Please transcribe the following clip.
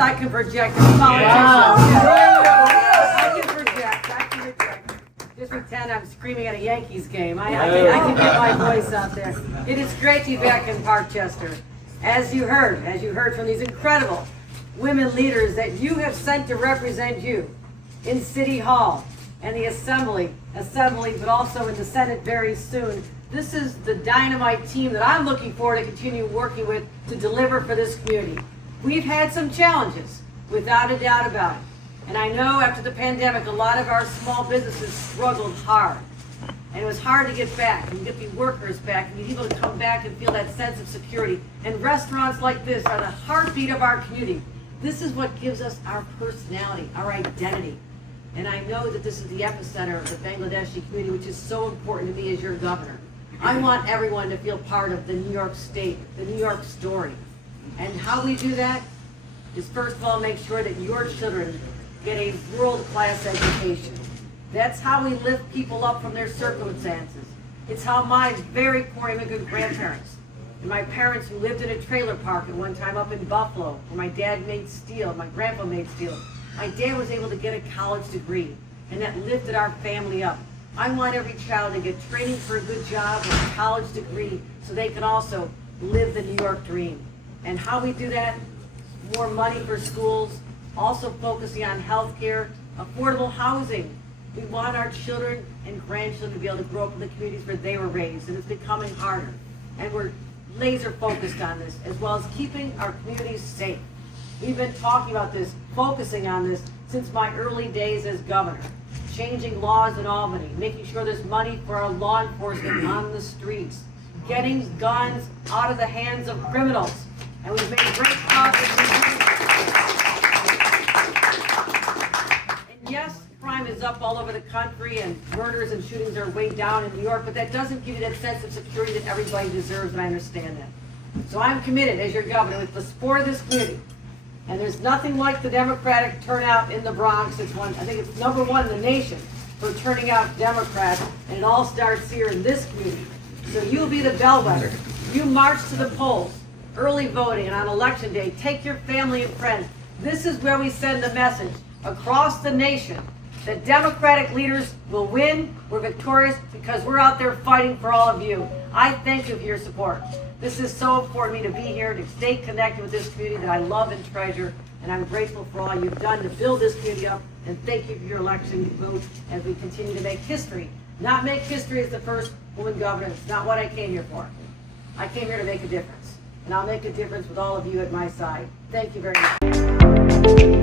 I can project in politics. I can project. Just pretend I'm screaming at a Yankees game. I can get my voice out there. It is great to be back in Parkchester. As you heard from these incredible women leaders that you have sent to represent you in City Hall and the Assembly, but also in the Senate very soon. This is the dynamite team that I'm looking forward to continue working with to deliver for this community. We've had some challenges, without a doubt about it. And I know after the pandemic, a lot of our small businesses struggled hard. And it was hard to get back and get the workers back and be able to come back and feel that sense of security. And restaurants like this are the heartbeat of our community. This is what gives us our personality, our identity. And I know that this is the epicenter of the Bangladeshi community, which is so important to me as your governor. I want everyone to feel part of the New York state, the New York story. And how we do that is, first of all, make sure that your children get a world-class education. That's how we lift people up from their circumstances. It's how my very poor immigrant grandparents and my parents who lived in a trailer park at one time up in Buffalo, where my dad made steel, my grandpa made steel. My dad was able to get a college degree, and that lifted our family up. I want every child to get training for a good job or a college degree so they can also live the New York dream. And how we do that, more money for schools, also focusing on health care, affordable housing. We want our children and grandchildren to be able to grow up in the communities where they were raised, and it's becoming harder. And we're laser focused on this, as well as keeping our communities safe. We've been talking about this, focusing on this since my early days as governor. Changing laws in Albany, making sure there's money for our law enforcement on the streets, getting guns out of the hands of criminals. And we've made great progress in And yes, crime is up all over the country and murders and shootings are way down in New York, but that doesn't give you that sense of security that everybody deserves, and I understand that. So I'm committed as your governor with the support of this community. And there's nothing like the Democratic turnout in the Bronx. I think it's number one in the nation for turning out Democrats, and it all starts here in this community. So you'll be the bellwether. You march to the polls, early voting, and on election day, take your family and friends. This is where we send the message across the nation that Democratic leaders will win. We're victorious because we're out there fighting for all of you. I thank you for your support. This is so important to me to be here, to stay connected with this community that I love and treasure, and I'm grateful for all you've done to build this community up, and thank you for your election vote as we continue to make history. Not make history as the first woman governor. It's not what I came here for. I came here to make a difference, and I'll make a difference with all of you at my side. Thank you very much.